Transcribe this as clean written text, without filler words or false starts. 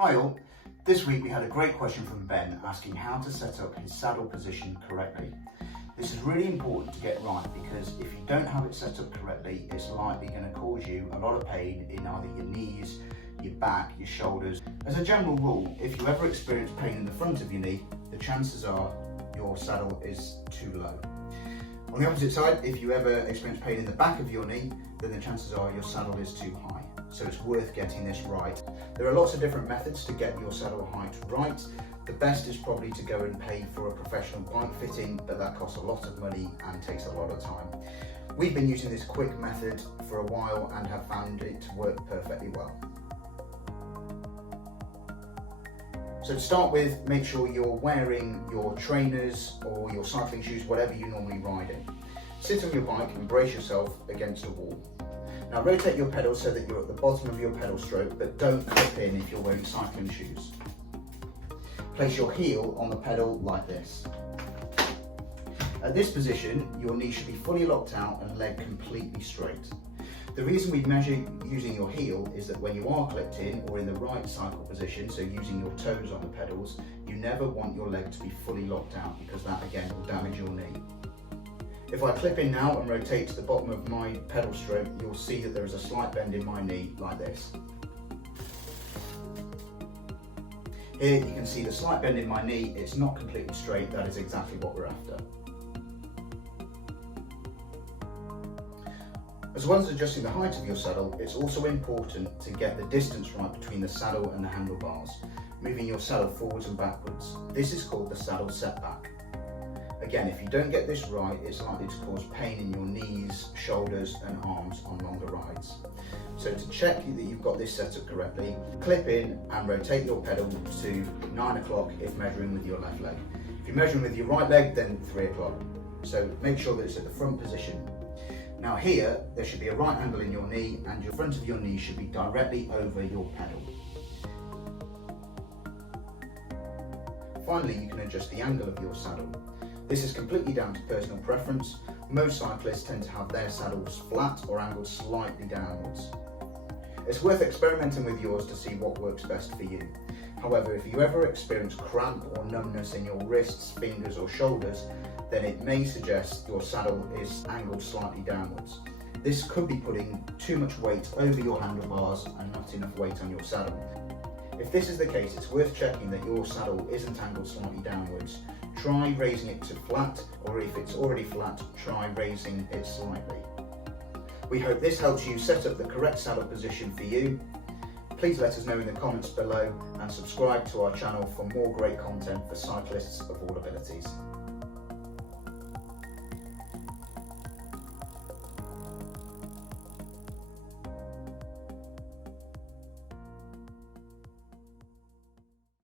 Hi all, this week we had a great question from Ben asking how to set up his saddle position correctly. This is really important to get right because if you don't have it set up correctly, it's likely going to cause you a lot of pain in either your knees, your back, your shoulders. As a general rule, if you ever experience pain in the front of your knee, the chances are your saddle is too low. On the opposite side, if you ever experience pain in the back of your knee, then the chances are your saddle is too high. So it's worth getting this right. There are lots of different methods to get your saddle height right. The best is probably to go and pay for a professional bike fitting, but that costs a lot of money and takes a lot of time. We've been using this quick method for a while and have found it to work perfectly well. So to start with, make sure you're wearing your trainers or your cycling shoes, whatever you normally ride in. Sit on your bike and brace yourself against a wall. Now rotate your pedals so that you're at the bottom of your pedal stroke, but don't clip in if you're wearing cycling shoes. Place your heel on the pedal like this. At this position, your knee should be fully locked out and leg completely straight. The reason we measure using your heel is that when you are clipped in or in the right cycle position, so using your toes on the pedals, you never want your leg to be fully locked out because that again will damage your knee. If I clip in now and rotate to the bottom of my pedal stroke, you'll see that there is a slight bend in my knee like this. Here you can see the slight bend in my knee. It's not completely straight. That is exactly what we're after. As well as adjusting the height of your saddle, it's also important to get the distance right between the saddle and the handlebars, moving your saddle forwards and backwards. This is called the saddle setback. Again, if you don't get this right, it's likely to cause pain in your knees, shoulders and arms on longer rides. So to check that you've got this set up correctly, clip in and rotate your pedal to 9 o'clock if measuring with your left leg. If you're measuring with your right leg, then 3 o'clock. So make sure that it's at the front position. Now here, there should be a right angle in your knee and your front of your knee should be directly over your pedal. Finally, you can adjust the angle of your saddle. This is completely down to personal preference. Most cyclists tend to have their saddles flat or angled slightly downwards. It's worth experimenting with yours to see what works best for you. However, if you ever experience cramp or numbness in your wrists, fingers or shoulders, then it may suggest your saddle is angled slightly downwards. This could be putting too much weight over your handlebars and not enough weight on your saddle. If this is the case, it's worth checking that your saddle isn't angled slightly downwards. Try raising it to flat, or if it's already flat, try raising it slightly. We hope this helps you set up the correct saddle position for you. Please let us know in the comments below and subscribe to our channel for more great content for cyclists of all ability.